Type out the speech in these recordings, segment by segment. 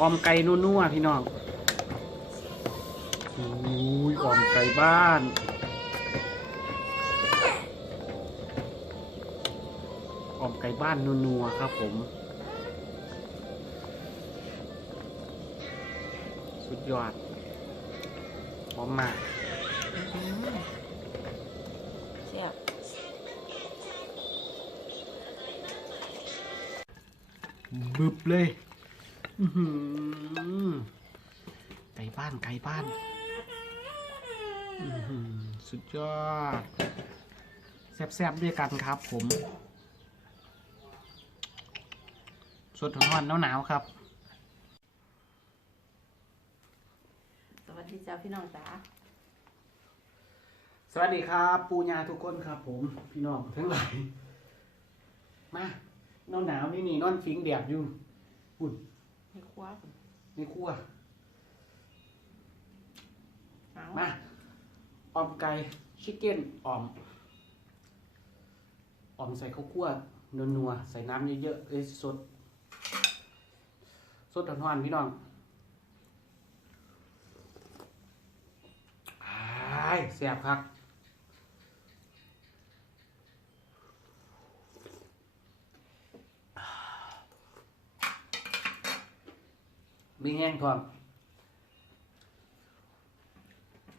ออมไก่นัวๆพี่น้องอุ้ยออมไก่บ้านออมไก่บ้านนัวๆครับผม สุดยอดหอมมากเสียบบึบเลยอื้อหือ ไก่บ้านไก่บ้านอื้อหือสุดยอด แซ่บๆด้วยกันครับผม สดร้อนๆหนาวๆครับ สวัสดีจ้าพี่น้องจ๋าสวัสดีครับ ปูญาทุกคนครับผม พี่น้องทั้งหลายมาหนาวหนาวๆนี่นี่นอนฟิงแดดอยู่อุ่น ให้คว้าผมในครัวเอามาออมไก่ชิคเก้นออมออมใส่ข้าวคั่วนัวๆใส่น้ำเยอะๆเอ้ยสดสดหวานๆพี่น้องอ้ายแซ่บครับ มีแห้งทอง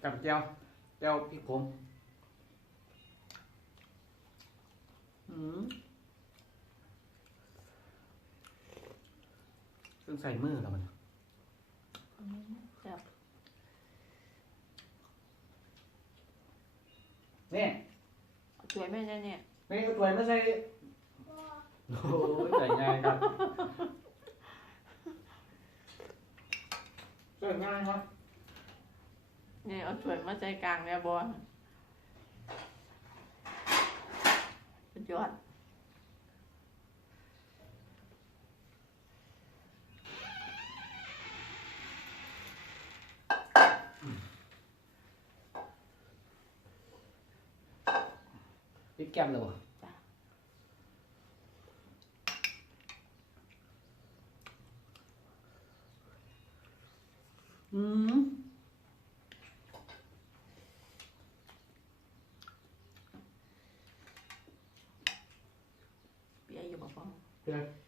กับเจียวเจียวพริกผมอืมซึ่งใส่มือแล้วมันเสียบนี่เอาช่วยแม่แน่เนี่ยไม่เอาถ้วยมาใส่โอ้ยใส่ง่ายครับ ใส่ง่ายครับเนี่ยเอาช่วยมาใจกลางเนี่ยบอลสุดยอดพริกแก้มเลยบ่จ้ะ อืม เปียอยู่บ่ ฟองเดี๋ยว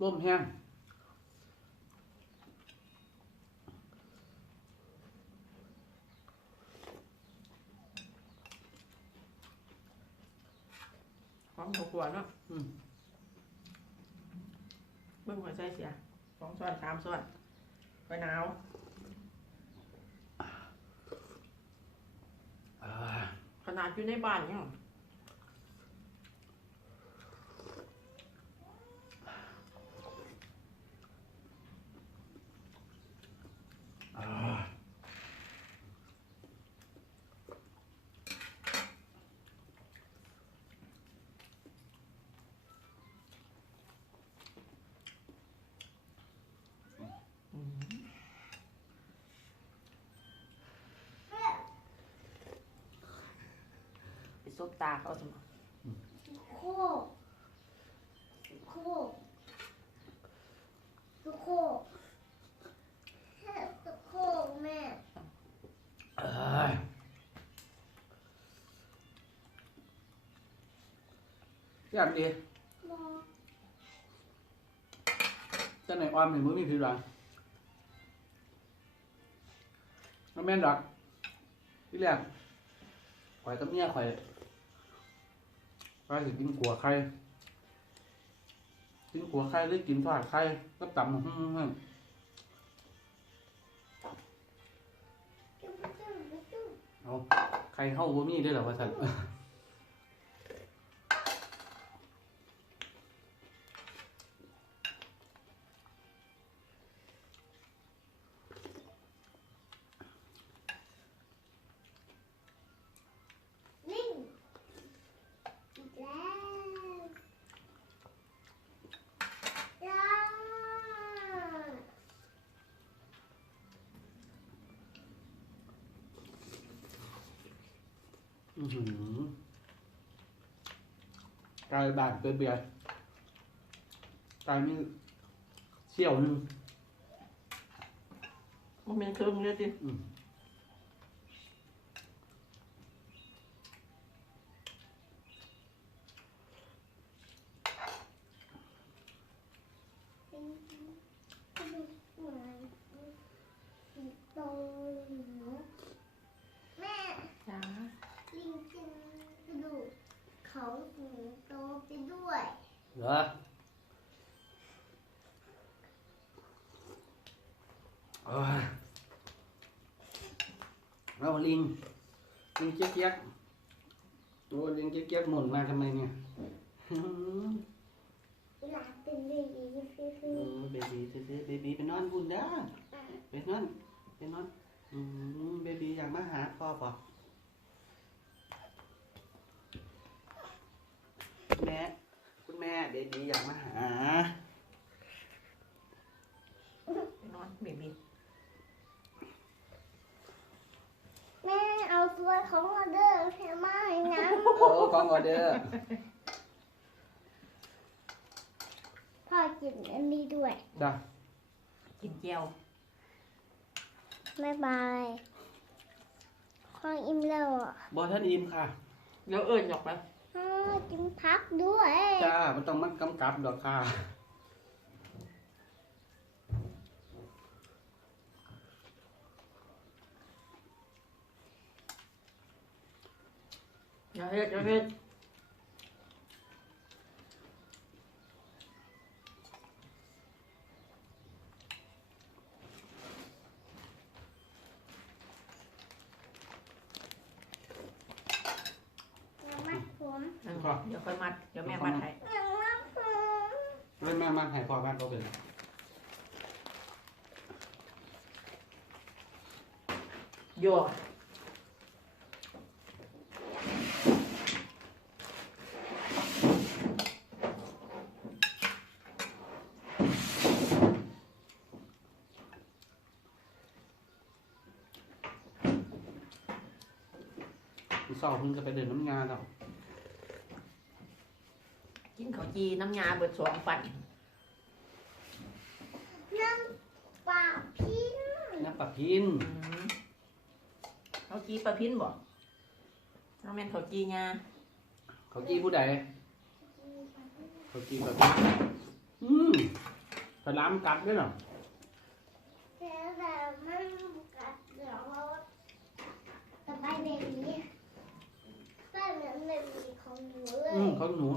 ร่มแห้ง ฟองหัวเนาะอืมเบิ่งหัวใจเสียสองส่วนสามส่วนไปหนาวอ่าขนาดอยู่ในบ้านเนี่ย ซบตาเขาสมองโคโคโคแค่ทุกโคแม่เอ้ยอยากดีมองแต่ไหนออมนี่มือมีผิวหลังแม่นดอกที่แรกข่อยกับเมียข่อย ว่าสิกินขัวไข่กินขัวไข่หรือกินทอดไข่ก็ตำหึ่งจุ๊บจุ๊บจุ๊บๆเอาไข่เข้าบ่มีได้หรอวะท่าน อื้อหือไก่บานเปเบียร์ไก่มีเชี่ยวหนึงมันเป็นเครื่องเลยจิอืม เหรอโอ้ยเราลิงลิงเจ๊ยกๆโอ้ลิงเจ๊ยกๆหมุนมาทำไมเนี่ยอื้อหือหลานเป็นเบบีฟิเอฟิอเบบีซื้อๆเบบีไปนอนบุญเด้อไปนอนไปนอนอืมเบบีอยากมาหาพ่อป่ะ เบบีแม่เอาตัวของออเดอร์แค่มาให้นะโอ้กองออเดอร์พ่อกินอันนี้ด้วยจ้ะกินเจียวบ๊ายบายพ่ออิ่มแล้วอะบอท่านอิมค่ะ เดี๋ยวเอิญหยอกไปพ่อกินพักด้วย จ้ามันต้องมันกำกับดอกค่ะ อย่าเฮ็ดอย่าเฮ็ดยังมัดผมอืมเดี๋ยวค่อยมัด เดี๋ยวแม่มัดให้ยังมัดผมเล่นแม่มาให้พ่อบ้านเขาเป็นโย่อี สอบเพิ่งจะไปเดินน้ำงานแล้วกินข้าวจีน้ำยาเบิดสองปั่นน้ำปลาพินน้ำปลาพินอืมข้าวจีปลาพินบ่น้องแม่นข้าวจีงาเขากี้ผู้ใดเขากี้ปลาพินอืมไปล้ามกัดด้วยเหรอแต่แต่มันกัดเดี๋ยวเราต่อไปเบบีก็เหมือนเบ บีของหนูเลยอืมเขาหนู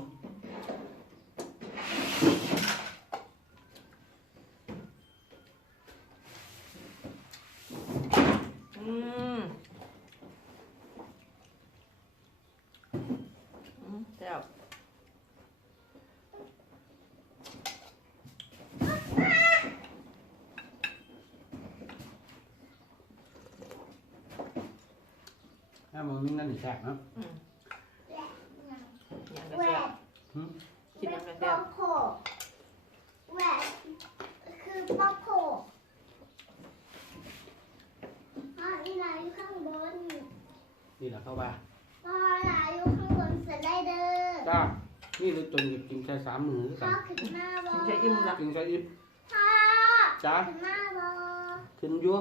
อืมอืมแซ่บ ถ้ามึงนี่นั่นอีกแฉกนะ อืม และหนัง ยังก็ แหว แซ่บ ก อืม กินยังก็ ป๊ แซ่ อบ ปโผแหวกคือป๊อปโผพ่ออีลาอยู่ข้างบน นี่แหละ เข้าบ้านพ่ออีลาอยู่ข้างบนสไลเดอร์จ้านี่เลยจนกินแค่สามมือพ่กัอนขึ้นมาบอกินแค่อิ่มละกินแค่อิ่มพ่อจ้าขึ้นมาบอขึ้นยั่ว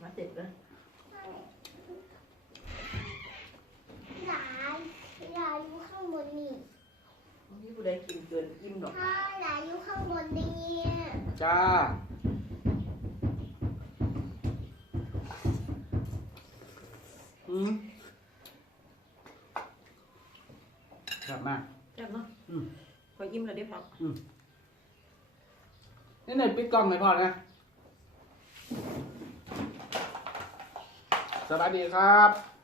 มาเสร็จแล้วหลานอีลาอยู่ข้างบนนี่นี่ผู้ใดกินเกินอิ่มดอกพ่ออีลาอยู่ข้างบนนี่จ้า อืมครับ มากแซ่บเนาะอืมพออิ่มแล้วเด้พอนี่หน่อยปิดกล้องหน่อยพ่อนะสวัสดีครับ